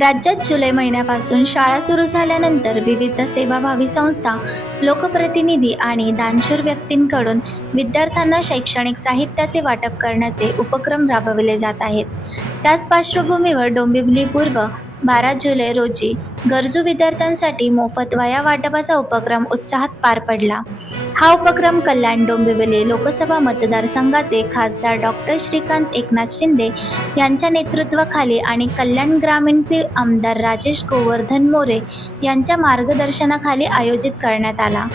राज्यात जुलै महिन्यापासून शाळा सुरू झाल्यानंतर विविध सेवाभावी संस्था, लोकप्रतिनिधी आणि दानशूर व्यक्तींकडून विद्यार्थ्यांना शैक्षणिक साहित्याचे वाटप करण्याचे उपक्रम राबविले जात आहेत. त्याच पार्श्वभूमीवर डोंबिवली पूर्व 12 जुलै रोजी गरजू विद्यार्थ्यांसाठी मोफत वह्या वाटपाचा उपक्रम उत्साहात पार पडला. हा उपक्रम कल्याण डोंबिवली लोकसभा मतदारसंघाचे खासदार डॉक्टर श्रीकांत एकनाथ शिंदे यांच्या नेतृत्वाखाली आणि कल्याण ग्रामीणचे आमदार राजेश गोवर्धन मोरे यांच्या मार्गदर्शनाखाली आयोजित करण्यात आला.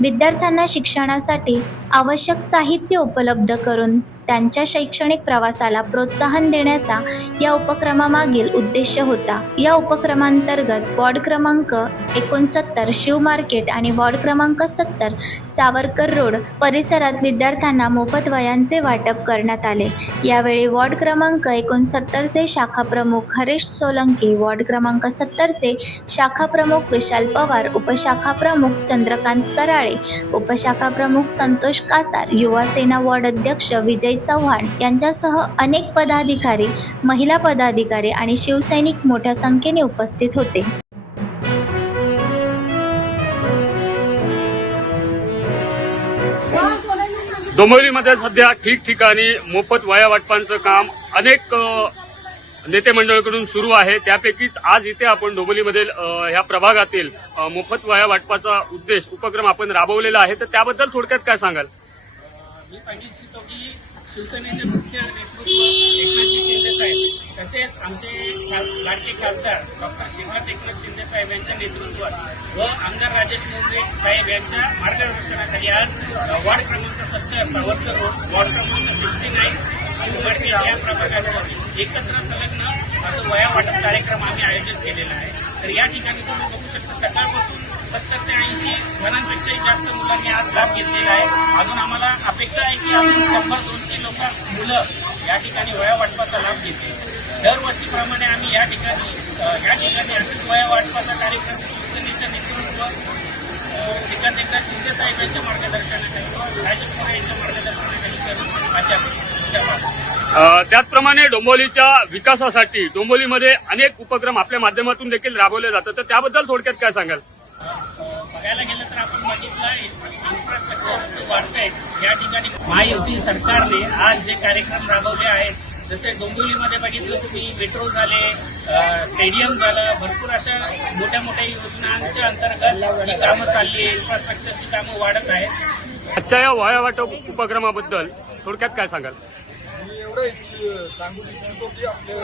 विद्यार्थ्यांना शिक्षणासाठी आवश्यक साहित्य उपलब्ध करून त्यांच्या शैक्षणिक प्रवासाला प्रोत्साहन देण्याचा या उपक्रमामागील उद्देश होता. या उपक्रमांतर्गत वॉर्ड क्रमांक 69 शिव मार्केट आणि वॉर्ड क्रमांक 70 सावरकर रोड परिसरात विद्यार्थ्यांना मोफत वह्यांचे वाटप करण्यात आले. यावेळी वॉर्ड क्रमांक 69चे शाखा प्रमुख हरीश सोलंकी, वॉर्ड क्रमांक 70चे शाखा प्रमुख विशाल पवार, उपशाखा प्रमुख चंद्रकांत कराळे, उपशाखा प्रमुख संतोष कासार, युवा सेना वॉर्ड अध्यक्ष विजय चव्हाण यांच्यासह अनेक पदाधिकारी, महिला पदाधिकारी आणि शिवसैनिक मोठ्या संख्येने उपस्थित होते. डोंबिवलीमध्ये सध्या ठिकठिकाणी मोफत वह्या वाटपांचं काम अनेक नेते मंडळाकडून सुरू आहे. त्यापैकीच आज इथे आपण डोंबिवलीमधील ह्या प्रभागातील मोफत वह्या वाटपाचा उपक्रम आपण राबवलेला आहे. तर त्याबद्दल थोडक्यात काय सांगाल? मी सांगू इच्छितो की शिवसेनेचे मुख्य नेतृत्व एकनाथजी शिंदे साहेब तसेच आमचे लाडके खासदार डॉक्टर श्रीकांत एकनाथ शिंदे साहेब यांच्या नेतृत्वात व आमदार राजेश मोरे साहेब यांच्या मार्गदर्शनाखाली आज वॉर्ड क्रमांक 70 सावरकर रोड, वॉर्ड क्रमांक 69 या प्रभागामध्ये एकत्र संलग्न असं वह्या वाटप कार्यक्रम आम्ही आयोजित केलेला आहे. तर या ठिकाणी तुम्ही बघू शकता सकाळपासून 70 ते 80 जणांपेक्षाही जास्त मुलांनी आज लाभ घेतलेला आहे. अजून आम्हाला अपेक्षा आहे की अजून 100-200 मुलं या ठिकाणी वह्या वाटपाचा लाभ घेतील. दरवर्षीप्रमाणे आम्ही या ठिकाणी अशीच वह्या वाटपाचा कार्यक्रम शिवसेनेच्या नेतृत्व श्रीकांत एकनाथ शिंदे साहेब यांच्या मार्गदर्शनाखाली, राजेश मोरे यांच्या मार्गदर्शनाखाली करून अशा इच्छा. त्याचप्रमाणे डोंबिवलीच्या विकासासाठी डोंबिवलीमध्ये अनेक उपक्रम आपल्या माध्यमातून देखील राबवले जातात. तर त्याबद्दल थोडक्यात काय सांगाल? बघायला गेलं तर आपण बघितलं इन्फ्रास्ट्रक्चर असं वाढतंय. या ठिकाणी महायुती सरकारने आज जे कार्यक्रम राबवले आहेत, जसे डोंबिवलीमध्ये बघितलं तुम्ही, मेट्रो झाले, स्टेडियम झालं, भरपूर अशा मोठ्या मोठ्या योजनांच्या अंतर्गत ही कामं चालली आहे. इन्फ्रास्ट्रक्चरची कामं वाढत आहेत. आजच्या या वह्या वाटप उपक्रमाबद्दल थोडक्यात काय सांगाल? मी एवढं सांगू इच्छितो की आपले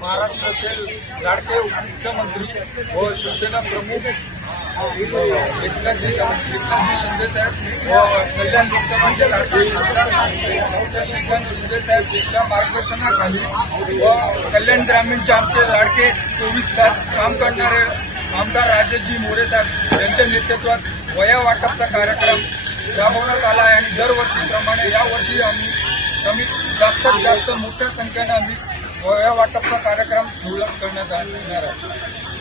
महाराष्ट्रातील लाडके उपमुख्यमंत्री व शिवसेना प्रमुख एकनाथजी शिंदे साहेब व कल्याण लोकसभाचे लाडके खासदार श्रीकांत शिंदे साहेब यांच्या मार्गदर्शनाखाली व कल्याण ग्रामीणचे आमचे लाडके 24 तास काम करणारे आमदार राजेशजी मोरे साहेब यांच्या नेतृत्वात वह्या वाटपचा कार्यक्रम राबवण्यात आला आहे. आणि दरवर्षीप्रमाणे यावर्षी आम्ही जास्तीत जास्त मोठ्या संख्येने आम्ही वह्या वाटपचा कार्यक्रम करण्यात येणार आहे.